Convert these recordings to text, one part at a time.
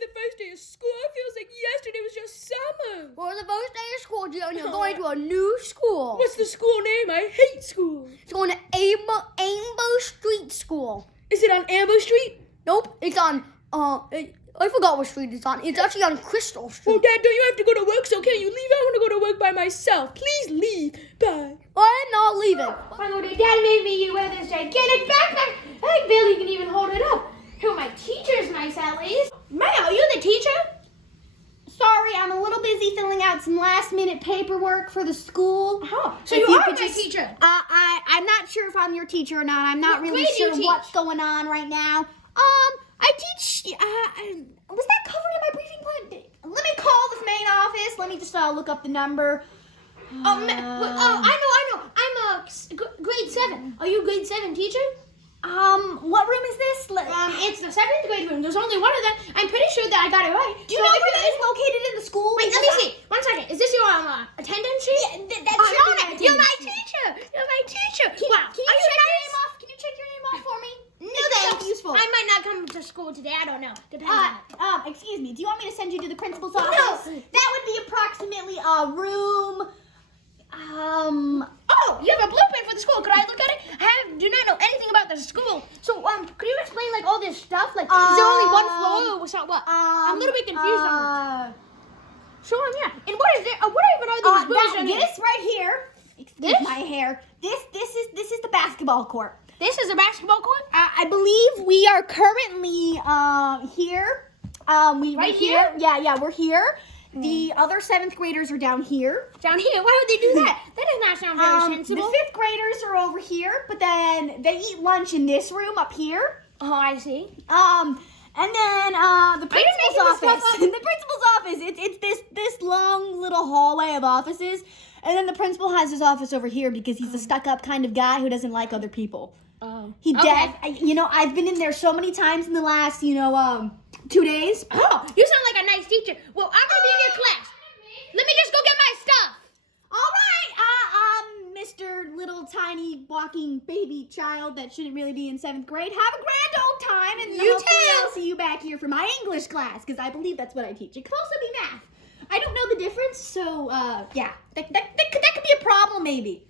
the first day of school. It feels like yesterday was just summer. Well, the first day of school, Jill, and you're going to a new school. What's the school name? I hate school. It's going to Ambo Street School. Is it on Ambo Street? Nope, it's on, I forgot what street it's on. It's actually on Crystal Street. Oh, Dad, don't you have to go to work, so can you leave? I want to go to work by myself. Please leave. Bye. I'm not leaving. Finally, Dad made me wear this gigantic backpack. I barely can even hold it up. Oh, my teacher's nice, at least. Maya, are you the teacher? Sorry, I'm a little busy filling out some last-minute paperwork for the school. Oh, so If you are could my teacher. I'm not sure if I'm your teacher or not. I'm not What really grade do you sure teach? what's going on right now. I teach. Was that covered in my briefing plan? Let me call the main office. Let me just look up the number. I know. I'm grade 7. Are you grade 7 teacher? What room is this? It's the 7th grade room. There's only one of them. I'm pretty sure that I got it right. Do you know where that is located in the school? Wait, let me see. 1 second. Is this your attendance sheet? Yeah, that should be my You're my attendance sheet. teacher. You're my teacher. Wow. Can you Are check your nice? name off? Can you check your name off for me? No, thanks. Useful. I might not come to school today. I don't know. Depends on it. Excuse me. Do you want me to send you to the principal's office? No. That would be approximately a room. Oh, you have a blueprint for the school. Could I look at it? I do not know anything about the school. So, could you explain like all this stuff? Like, is there only one floor or what's up? What? I'm a little bit confused on it. Sure, yeah. And what is it? What even are these rooms? This right here. Excuse This? my hair. This is the basketball court. This is a basketball court? I believe we are currently here. Right here? Yeah, we're here. The other 7th graders are down here. Down here? Why would they do that? That does not sound very The sensible. 5th graders are over here, but then they eat lunch in this room up here. Oh, I see. And then the principal's making this stuff office. up. The principal's office. It's this long little hallway of offices, and then the principal has his office over here because he's a stuck-up kind of guy who doesn't like other people. Oh. He Okay. I've been in there so many times in the last 2 days. Oh, you sound like a nice teacher. Well, I'm gonna be in your class. Let me just go get my stuff. All right, Mr. Little Tiny Walking Baby Child that shouldn't really be in 7th grade. Have a grand old time, and You hopefully too. I'll see you back here for my English class because I believe that's what I teach. It could also be math. I don't know the difference, so yeah, that could be a problem maybe.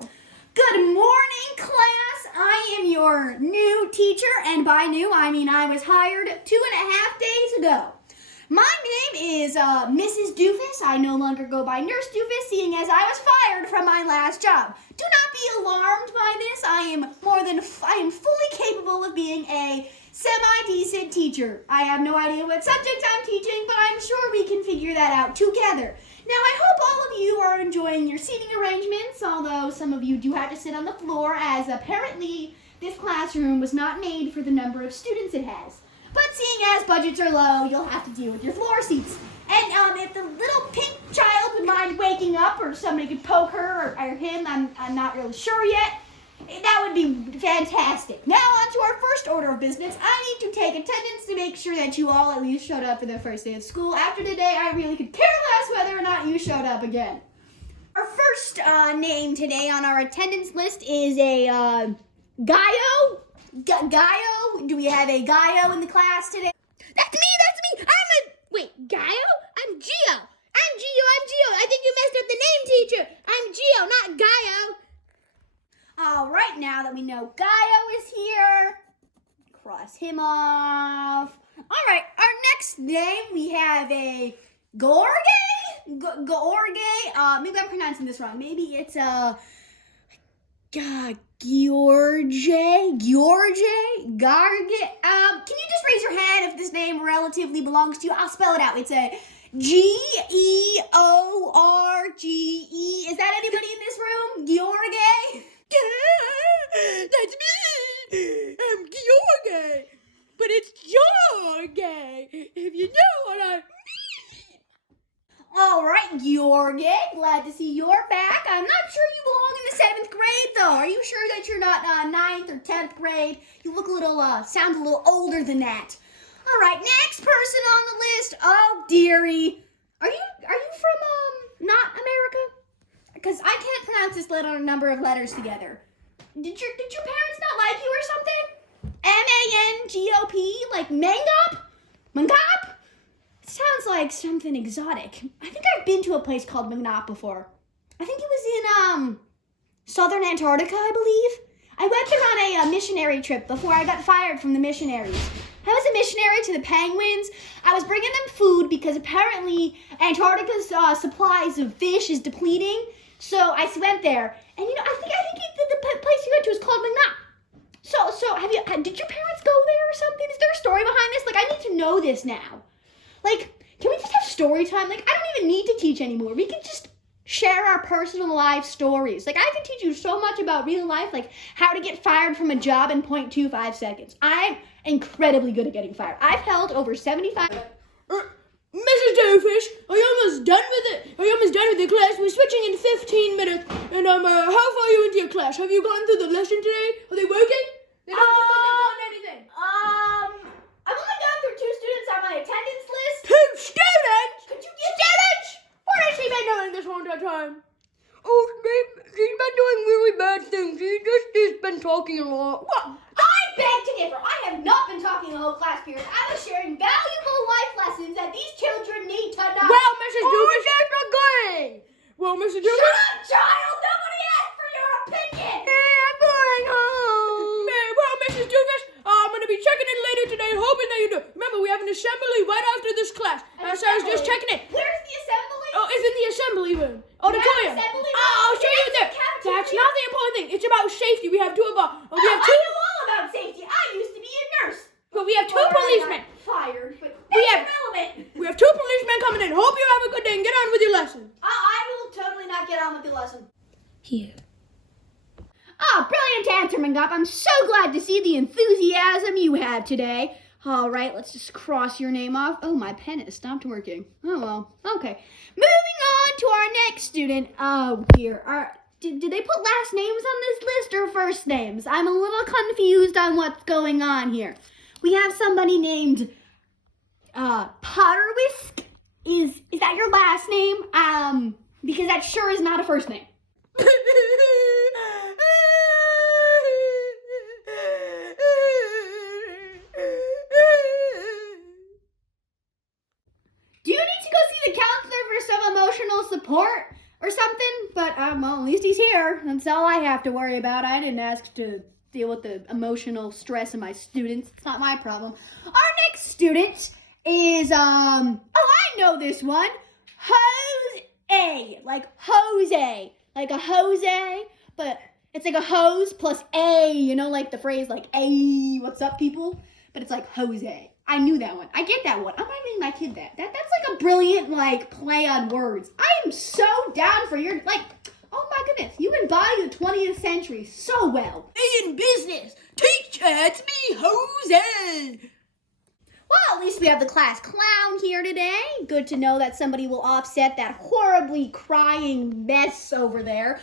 Good morning, class. I am your new teacher, and by new I mean I was hired 2.5 days ago. My name is Mrs. Doofus. I no longer go by Nurse Doofus, seeing as I was fired from my last job. Do not be alarmed by this. I am fully capable of being a semi-decent teacher. I have no idea what subject I'm teaching, but I'm sure we can figure that out together. Now, I hope all of you are enjoying your seating arrangements, although some of you do have to sit on the floor, as apparently this classroom was not made for the number of students it has. But seeing as budgets are low, you'll have to deal with your floor seats. And if the little pink child would mind waking up, or somebody could poke her or him, I'm not really sure yet, that would be fantastic. Now on to our first order of business. I need to take attendance to make sure that you all at least showed up for the first day of school. After today, I really could care less whether or not you showed up again. Our first name today on our attendance list is a Gaio. Gaio? Do we have a Gaio in the class today? That's me. Wait, Gaio? I'm Gio. I'm Gio. I think you messed up the name, teacher. I'm Gio, not Gaio. All right, now that we know Gaio is here, cross him off. All right, our next name, we have a Gorge? Gorge? Maybe I'm pronouncing this wrong. Maybe it's a Giorge? Garge? Can you just raise your hand if this name relatively belongs to you? I'll spell it out. It's a George. Is that anybody in this room? George? That's me. I'm George. But it's George, if you know what I mean. All right, George. Glad to see you're back. I'm not sure you belong in the 7th grade, though. Are you sure that you're not 9th or 10th grade? You look a little, sound a little older than that. All right, next person on the list. Oh, dearie. Are you from, not America? Because I can't pronounce this number of letters together. Did your parents not like you or something? M-A-N-G-O-P? Like Mangop? Mangop? sounds like something exotic. I think I've been to a place called McNaught before. I think it was in southern Antarctica, I believe. I went there on a missionary trip before I got fired from the missionaries. I was a missionary to the penguins. I was bringing them food because apparently Antarctica's supplies of fish is depleting. So I went there, and I think the place you went to is called McNaught. So did your parents go there or something? Is there a story behind this? Like, I need to know this now. Like, can we just have story time? Like, I don't even need to teach anymore. We can just share our personal life stories. Like, I can teach you so much about real life, like how to get fired from a job in 0.25 seconds. I'm incredibly good at getting fired. I've held over 75... Mrs. Doughfish, are you almost done with it? Are you almost done with your class? We're switching in 15 minutes. And how far are you into your class? Have you gone through the lesson today? Are they working? They don't look like they've done anything. I've only gone through 2 students on my attendance list. 2 students? Could you give Students? What has she been doing this whole entire time? Oh, she's been doing really bad things. She's been talking a lot. What? I beg to differ. I have not been talking the whole class period. I was sharing valuable life lessons that these children need to know. Well, Mrs. Doofus, that's not good. Well, Mrs. Doofus. Shut up, child! Nobody asked for your opinion! I'm going home. Well, Mrs. Doofus, I'm going to be checking in later today, hoping that you do. Remember, we have an assembly right after this class. So I was just checking it. Where's the assembly? Oh, it's in the assembly room. Auditorium. assembly room? I'll show you there. Cafeteria? That's not the important thing. It's about safety. We have 2 of our... we have I 2... know all about safety. I used to be a nurse. But we have 2 policemen. Fired, but We that's have- irrelevant. We have 2 policemen coming in. Hope you have a good day and get on with your lesson. I will totally not get on with the lesson. Here. Ah, brilliant answer, Mangop. I'm so glad to see the enthusiasm you have today. All right, let's just cross your name off. Oh, my pen has stopped working. Oh, well, okay. Moving on to our next student. Oh, dear. Did they put last names on this list or first names? I'm a little confused on what's going on here. We have somebody named Potterwhisk. Is that your last name? Because that sure is not a first name. Do you need to go see the counselor for some emotional support or something? But, well, at least he's here. That's all I have to worry about. I didn't ask to deal with the emotional stress of my students. It's not my problem. Our next student is, oh, I know this one. Jose. Like Jose. Like a Jose, but it's like a hose plus A, like the phrase like, "Hey, what's up, people?" But it's like Jose. I knew that one. I get that one. I'm writing my kid that. That's like a brilliant, like, play on words. I am so down for your, like, oh my goodness. You embody the 20th century so well. In business, teacher, it's me, Jose. Well, at least we have the class clown here today. Good to know that somebody will offset that horribly crying mess over there.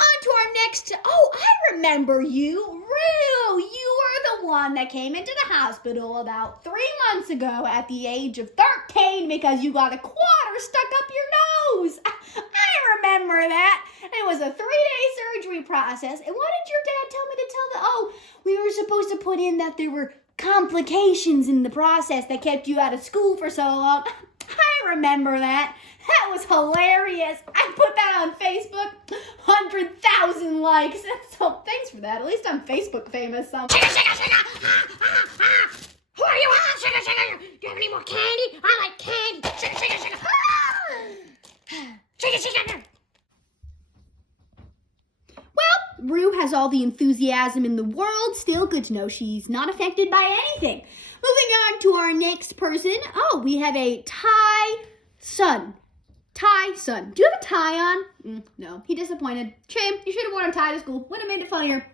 On to our next... Oh, I remember you. Rue, you were the one that came into the hospital about 3 months ago at the age of 13 because you got a quarter stuck up your nose. I remember that. It was a 3-day surgery process. And what did your dad tell me to tell the... Oh, we were supposed to put in that there were complications in the process that kept you out of school for so long. I remember that. That was hilarious. I put that on Facebook. 100,000 likes. So thanks for that. At least I'm Facebook famous. Who are you? Do you have any more candy? I like candy. Well, Rue has all the enthusiasm in the world. Still good to know she's not affected by anything. Moving on to our next person. Oh, we have a Ty Sun. Ty Sun. Do you have a tie on? No. He disappointed. Shame. You should have worn a tie to school. Would have made it funnier.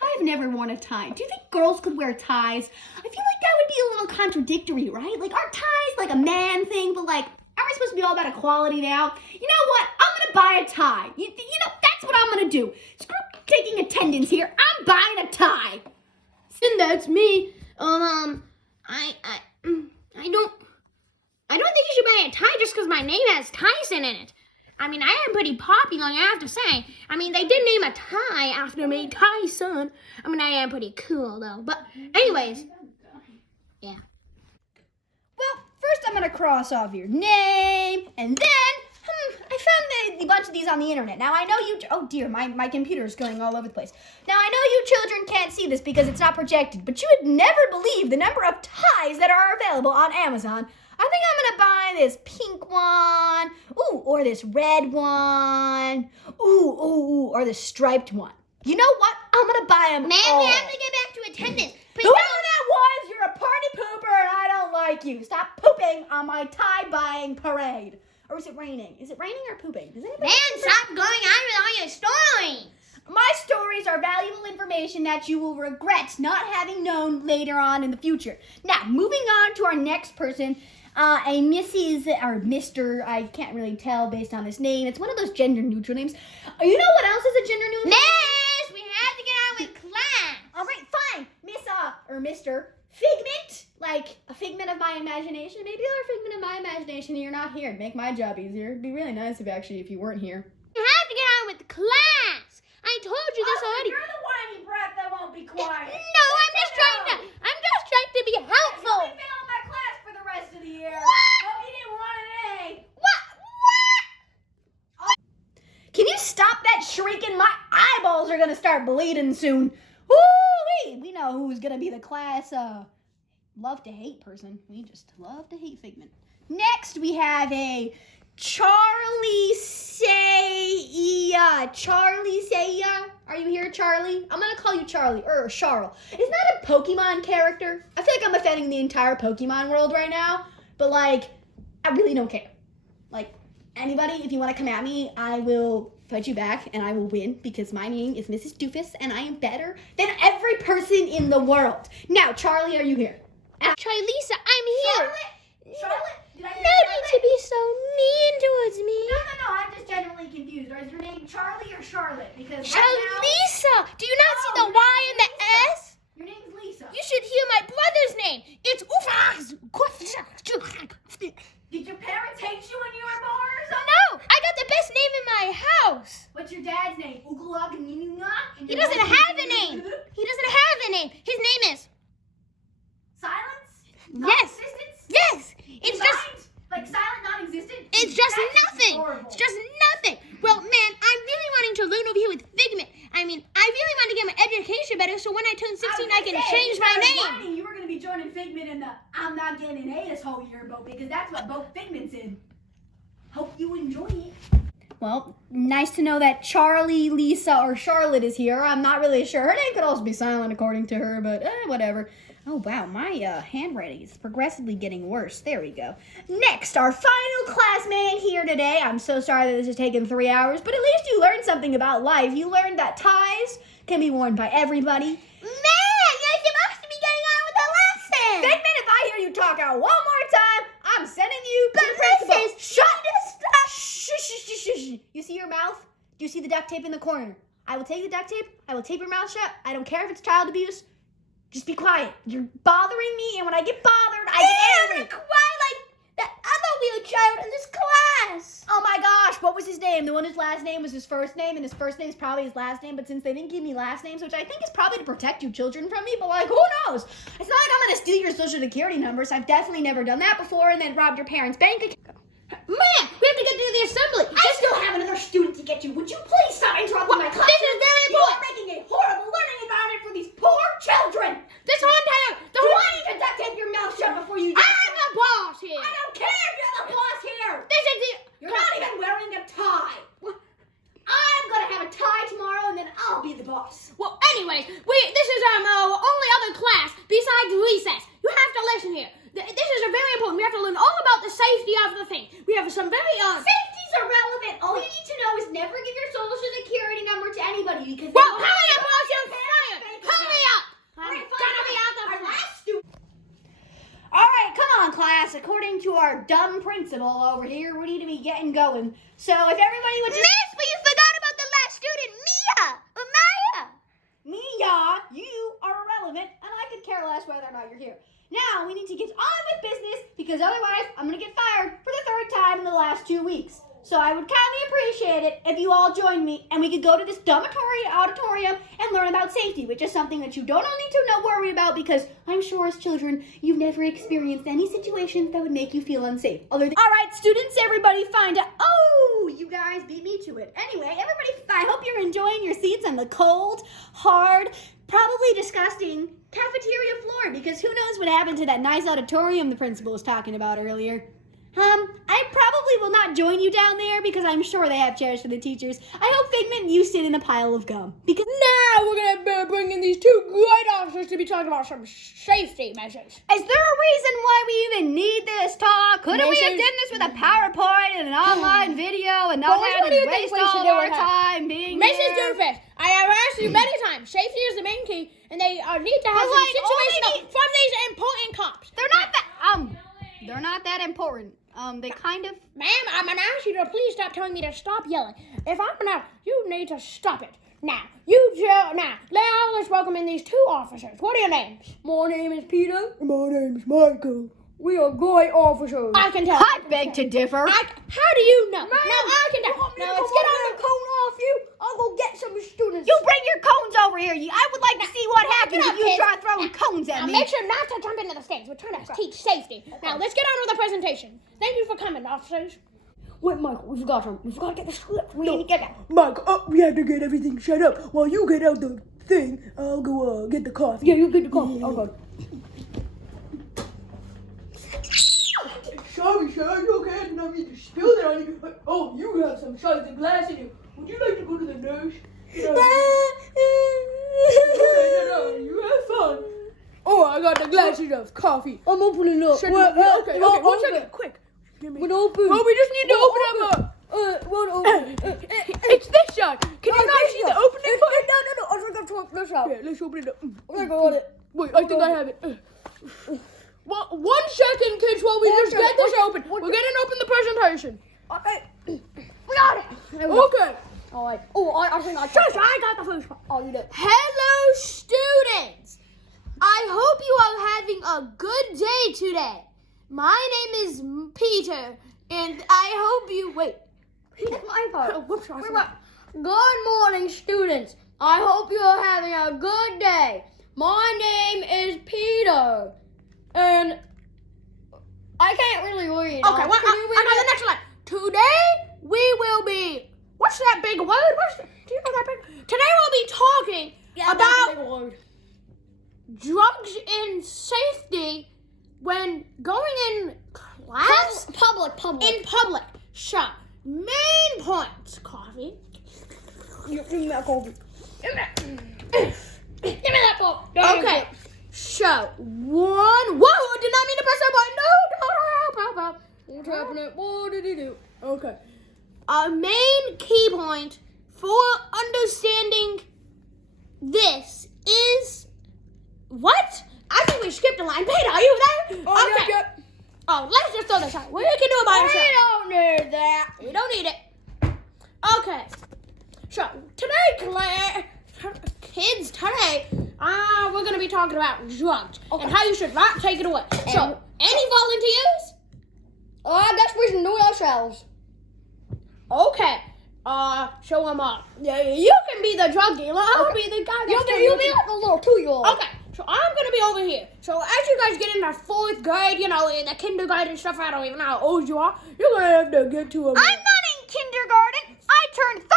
I've never worn a tie. Do you think girls could wear ties? I feel like that would be a little contradictory, right? Like, aren't ties like a man thing? But like, aren't we supposed to be all about equality now? You know what? I'm gonna buy a tie. You know, that's what I'm gonna do. Screw taking attendance here. I'm buying a tie. And that's me. I don't think you should buy a tie just because my name has Tyson in it. I mean, I am pretty popular, I have to say. I mean, they did name a tie after me, Tyson. I mean, I am pretty cool, though. But anyways, yeah. Well, first I'm gonna cross off your name, and then, I found a bunch of these on the internet. Now I know you, oh dear, my computer is going all over the place. Now I know you children can't see this because it's not projected, but you would never believe the number of ties that are available on Amazon. I think I'm gonna buy this pink one, or this red one, or this striped one. You know what? I'm gonna buy them all. We have to get back to attendance. Whoever that was, you're a party pooper and I don't like you. Stop pooping on my tie buying parade. Or is it raining? Is it raining or pooping? Does anybody Stop going on with all your stories. My stories are valuable information that you will regret not having known later on in the future. Now, moving on to our next person, a Mrs. or Mr. I can't really tell based on this name. It's one of those gender neutral names. You know what else is a gender neutral name? Miss, we have to get on with class. All right, fine. Miss, or Mr. Figment, like a figment of my imagination. Maybe you're a figment of my imagination and you're not here. It'd make my job easier. It'd be really nice if you weren't here. We have to get on with class. I told you this already. You're the whiny brat that won't be quiet. No, I'm just trying to be helpful. You failed my class for the rest of the year. Hope you didn't want an A. What? Can you stop that shrieking? My eyeballs are gonna start bleeding soon. Woo-wee! We know who's gonna be the class love to hate person. We just love to hate Figment. Next we have a Charlie Seiya. Charlie Seiya. Are you here, Charlie? I'm gonna call you Charlie or Charles. Is that a Pokemon character? I feel like I'm offending the entire Pokemon world right now, but like, I really don't care. Like, anybody, if you want to come at me, I will fight you back and I will win because my name is Mrs. Doofus and I am better than every person in the world. Now, Charlie, are you here? Charlisa, I'm here. Charlotte? Did I No need to be so mean towards me. No, I'm just genuinely confused. Is your name Charlie or Charlotte? Because Charlisa, do you not see the Y and the S? your name's Lisa. You should hear my brother's name. It's Did your parents hate you when you were born or something? No, I got the best name in my house. What's your dad's name? He doesn't have a name. He doesn't have a name. His name is Silence? Yes. Non-existence? Yes. It's just Mind? Like silent, non-existent? It's just That's nothing. horrible. It's just nothing. Well, man, I'm really wanting to learn over here with Figment. I mean, I really want to get my education better so when I turn 16, I can change my name. You were going to be joining Figment in the I'm not getting an A this whole year boat because that's what boat Figment's in. Hope you enjoy it. Well, nice to know that Charlie, Lisa, or Charlotte is here. I'm not really sure. Her name could also be silent according to her, but whatever. Oh, wow, my handwriting is progressively getting worse. There we go. Next, our final classmate here today. I'm so sorry that this has taken 3 hours, but at least you learned something about life. You learned that ties can be worn by everybody. Man, you're supposed to be getting on with the lesson. Figment, if I hear you talk out one more time, I'm sending you to the principal. Mrs. Shut Shh, shh, shh, shh, shh. You see your mouth? Do you see the duct tape in the corner? I will take the duct tape. I will tape your mouth shut. I don't care if it's child abuse. Just be quiet. You're bothering me, and when I get bothered, I get angry. Why like that other weird child in this class? Oh my gosh, what was his name? The one whose last name was his first name, and his first name is probably his last name, but since they didn't give me last names, which I think is probably to protect you children from me, but like, who knows? It's not like I'm gonna steal your social security numbers. I've definitely never done that before, and then robbed your parents' bank account. Man, we have to get to the assembly. I still have another student to get you. Would you please stop interrupting my class? This is very You are important. making a horrible learning environment for these poor children. This whole entire, Do I need to duct tape your mouth shut before you do I'm the boss here. I don't care if you're the boss here. This is the. You're not even wearing a tie. I'm gonna have a tie tomorrow, and then I'll be the boss. Well, anyways, this is our only other class besides recess. You have to listen here. This is a very important. We have to learn all about the safety of the thing. We have some very Safety's irrelevant. All you need to know is never give your social security number to anybody because. Well, hurry up, or else you're fired. Hurry up. I'm Alright, fine. gonna be out the Our class. last student. All right, come on, class. According to our dumb principal over here, we need to be getting going. So if everybody would just. Miss, but you forgot about the last student, Mia. Or Maya. Mia, you are irrelevant, and I could care less whether or not you're here. Now, we need to get on with business, because otherwise, I'm going to get fired for the third time in the last 2 weeks. So I would kindly appreciate it if you all joined me and we could go to this dormitory auditorium and learn about safety, which is something that you don't need to worry about because I'm sure as children you've never experienced any situations that would make you feel unsafe. All right, students, everybody find out. Oh, you guys beat me to it. Anyway, everybody, I hope you're enjoying your seats on the cold, hard, probably disgusting cafeteria floor because who knows what happened to that nice auditorium the principal was talking about earlier. I probably will not join you down there because I'm sure they have chairs for the teachers. I hope, Figment, you sit in a pile of gum. Because Now we're gonna bring in these two great officers to be talking about some safety measures. is there a reason why we even need this talk? Couldn't we have Mrs. done this with a PowerPoint and an online video and not Boys, have what do you to think waste we all should do our with her? time being Mrs. here? Doofus, I have asked you many times. Safety is the main key, and they need to have But, some like, all they situational need- from these important cops. They're not that important. They kind of. Ma'am, I'm gonna ask you to please stop telling me to stop yelling. If I'm gonna, you need to stop it. Now, let's welcome in these two officers. What are your names? My name is Peter. My name's Michael. We are great officers. I can tell. I beg to differ. How do you know? No, I can tell. Now, let's get on the cone off you. I'll go get some students. You bring your cones over here. I would like to see what happens up, if you kids. try throwing cones at Now, me. make sure not to jump into the stands. We're trying to teach safety. Now, let's get on with the presentation. Thank you for coming, officers. Wait, Michael, we forgot something. We forgot to get the script. We need to get that. Mike, we have to get everything set up. While you get out the thing, I'll go get the coffee. Yeah, you get the coffee. Okay. Sorry, sir, you okay? I did not mean to spill that on you. Oh, you have some shards of glass in you. Would you like to go to the nurse? Okay, no, you have fun. Oh, I got the glasses of coffee. I'm opening up. Okay, Wait, one second, quick. One open. Well, we just need to open up One open. It's this side. Can you not see the opening button? No. I think I've talked this out. Yeah, let's open it up. I got it. Wait, I think I have it. One second, kids, while we just get this open. We're getting open the presentation. Okay. We got it. Okay. All right. Oh, I think I got Shush, it. I got the first part. Oh, you did. Hello, students! I hope you are having a good day today. My name is Peter, and I hope you... Wait. That's my part. Whoops, I forgot. Good morning, students. I hope you are having a good day. My name is Peter, and I can't really read. Okay, well, Can you read I got it? the next line. Today, we will be... What's that big word? Do you know that big... Today, we'll be talking about drugs and safety when going in class. Public. In public. So, main points, coffee. Give me that coffee. Give me that ball. Okay. So, one. Whoa, I did not mean to press that button. No. What's happening? What did he do? Okay. A main key point for understanding this is what? I think we skipped a line. Peter, are you there? Oh, okay. yeah. Oh, let's just throw this out. We can do it by ourselves. don't need that. You don't need it. Okay. So, today, kids, we're going to be talking about drugs and how you should not take it away. So, any volunteers? I guess we can do it ourselves. Okay. Show them up. Yeah, you can be the drug dealer. I'll be the guy that's You'll be like a little 2-year-old. Okay, so I'm gonna be over here. So as you guys get into 4th grade, in the kindergarten stuff, I don't even know how old you are. You're gonna have to get to a. I'm not in kindergarten. I turned 13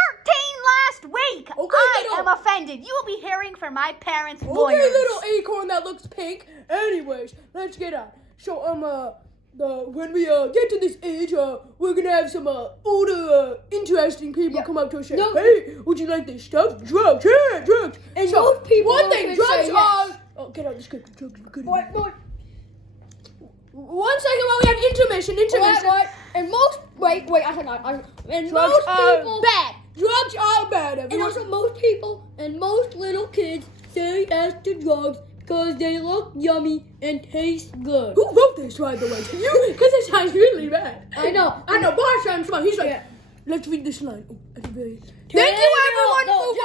last week. Okay, I little- am offended. You will be hearing from my parents' Okay, lawyers. little acorn that looks pink. Anyways, let's get on. So, when we get to this age, we're gonna have some older, interesting people come up to us and say, No. "Hey, would you like this stuff? Drugs, yeah, drugs." And so, most people one thing, would drugs say are. yes. Oh, get out the script. Drugs are good. What? 1 second while we have intermission. What? And most wait, I think and Drugs most are people Bad. Drugs are bad. and Everyone. also most people and most little kids say yes to drugs because they look yummy and taste good. Who wrote this, by the way? You? Because it sounds really bad. I know. Boss sounds smart. He's like, Yeah. let's read this line. Oh, that's very. Thank you everyone for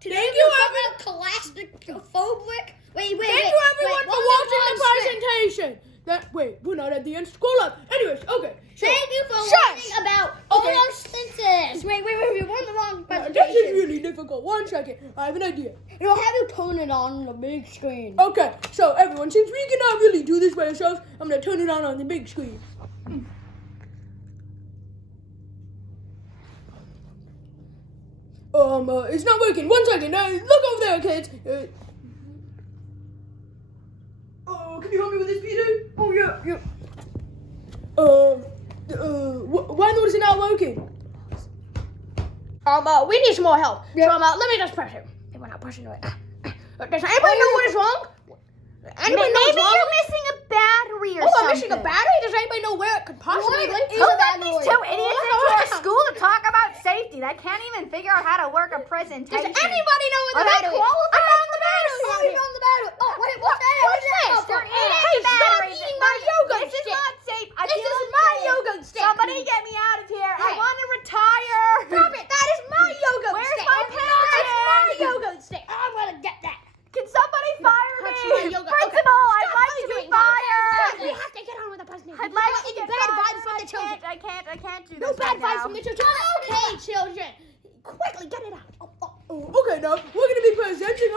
Thank you, claustrophobic. Wait. Thank you everyone for watching the presentation. Wait, we're not at the end. Scroll up. Anyways, okay. So, Thank you for Shush. learning about Okay. photo difficult. 1 second. I have an idea. You know, have you turn it on the big screen? Okay, so everyone, since we cannot really do this by ourselves, I'm gonna turn it on the big screen. It's not working. 1 second. Look over there, kids. Can you help me with this, Peter? Oh yeah. Why is it not working? We need some more help. So, let me just press it. Hey, we're not pushing it. Does anybody know what is wrong? Anybody know what's Maybe wrong? you're missing a battery or Oh, something. I'm missing a battery? Does anybody know where it could possibly be? Who let these two idiots into our school to talk about safety? They can't even figure out how to work a presentation. Does anybody know where Are the they battery is? qualified? I found the battery. Oh, we found the battery. Oh, wait, what's that? What's this? They're Hey, eating stop batteries. eating my yogurt This is stick. not safe. I This feel is my unsafe. yogurt stick. Somebody get me out of here. I Hey. want to retire. Stop it. That is my yogurt Where's stick. my That's my pen? yogurt stick. I'm going to get that. Can somebody fire touch me? my yogurt. Principal, Okay. I'd Stop like to be arguing, guys. We fired. have to get on with the presentation. I'd like to Any get bad fired. vibes from the children. I can't do No this bad right vibes now. from the children. Okay, children. Quickly, get it out. Okay, now we're gonna be presenting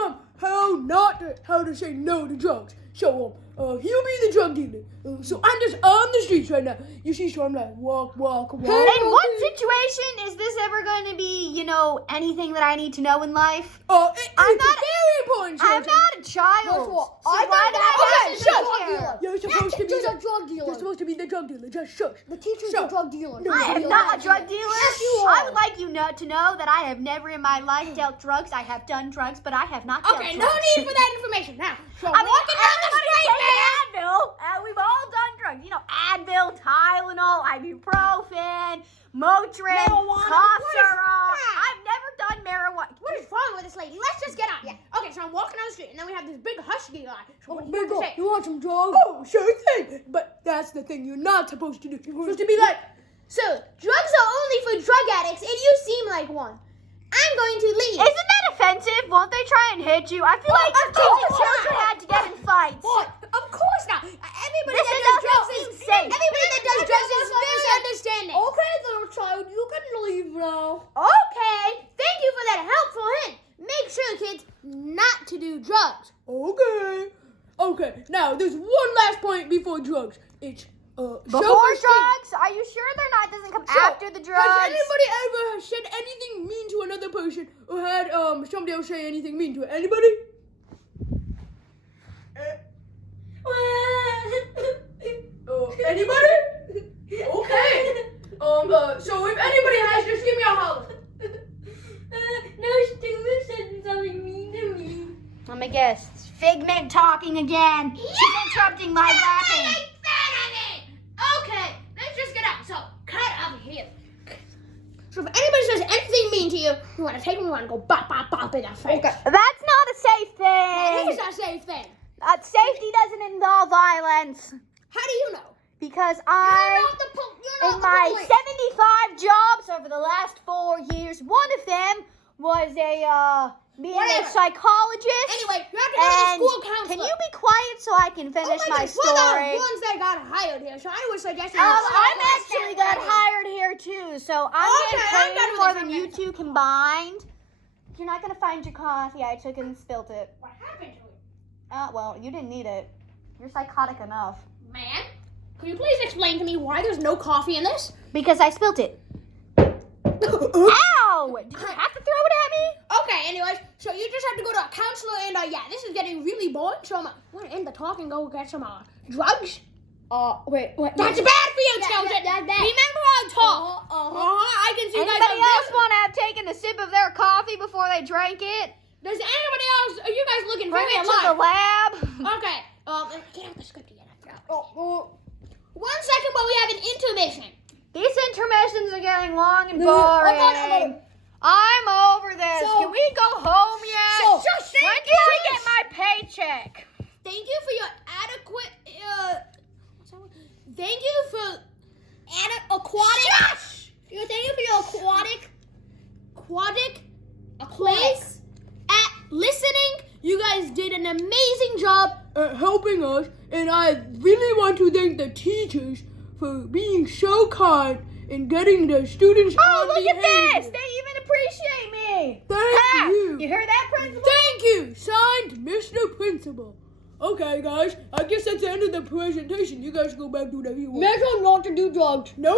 how to say no to drugs. So he'll be the drug dealer. So I'm just on the streets right now. You see, so I'm like walk. In what situation is this ever going to be, anything that I need to know in life? It's not- very important. I'm children. not a child. Guess what? So I why think did that I is have a to drug be here? dealer. You're supposed to be Teacher's the a drug dealer. You're supposed to be the drug dealer. Just shush. The teacher's So- a drug dealer. No, I am not a drug dealer. Yes, you I are. would like you to know that I have never in my life dealt drugs. I have done drugs, but I have not dealt Okay, drugs. no need for that information. Now, so I mean, walking down the everybody's street, man. taking Advil. We've all done drugs. Advil, Tylenol, ibuprofen, Motrin, Marijuana. cough What is syrup. that? I've never done marijuana. What is wrong with this lady? Let's just get on. Yeah. Okay, so I'm walking down the street, and then we have this big husky guy. So what do you have to say? You want some drugs? Oh, sure thing. But that's the thing you're not supposed to do. You're supposed to be like, So, drugs are only for drug addicts, and you seem like one. I'm going to leave. Isn't that offensive? Won't they try and hit you? I feel like of teaching course children not. had to get in fights. What? Of course not. Everybody This that doesn't does drugs seem is safe. Everybody that does drugs is very understanding. Okay, little child, you can leave now. Okay. Thank you for that helpful hint. Make sure, kids, not to do drugs. okay. Now there's one last point before drugs. It's Before self-esteem. drugs? Are you sure they're not? Doesn't come So, after the drugs? Has anybody ever said anything mean to another person or had somebody else say anything mean to it? Anybody? Anybody? Okay. So if anybody has, just give me a holler. No student said something mean to me. Let me guess. It's Figment talking again. She's interrupting my rapping. Okay, let's just get out. So, cut over here. So, if anybody says anything mean to you, you want to take them, you want to go bop, bop, bop in their face. That's not a safe That thing. is a safe thing. Safety doesn't involve violence. How do you know? Because You're I, not the in my police. 75 jobs over the last 4 years, one of them was being a Whatever. psychologist. Anyway, you have to go to And the school counselor. can you be quiet so I can finish my gosh, we're the story? ones that got hired here, so I would suggest you I'm actually got hired here too, so I'm Okay, getting I'm done paid with more this. than you two combined. You're not gonna find your coffee. I took it and spilt it. What happened to it? Well, you didn't need it. You're psychotic enough. Man, could you please explain to me why there's no coffee in this? Because I spilt it. Ow! Did you have to throw it at me? Okay, anyways, so you just have to go to a counselor, and yeah, this is getting really boring, so I'm going to end the talk and go get some drugs. Wait. That's bad for you, children. Remember how I talk. I can see you guys Anybody are else want to have taken a sip of their coffee before they drank it? Does anybody else? Are you guys looking Bring very it to the alive? lab. Okay. Get out the script again. 1 second, but we have an intermission. These intermissions are getting long and No, boring. I got it. I'm over this. So- Can we go home yet? So- Shush, when thank can I you. get my paycheck? Thank you for your adequate. What's that word? Thank you for aquatic. Shush! Thank you for your aquatic place at listening. You guys did an amazing job. Helping us, and I really want to thank the teachers for being so kind and getting the students Oh, on look at behavior. this! They even appreciate me. Thank principal. Okay, guys, I guess that's the end of the presentation. You guys go back to whatever you want. Make sure not to do drugs. No.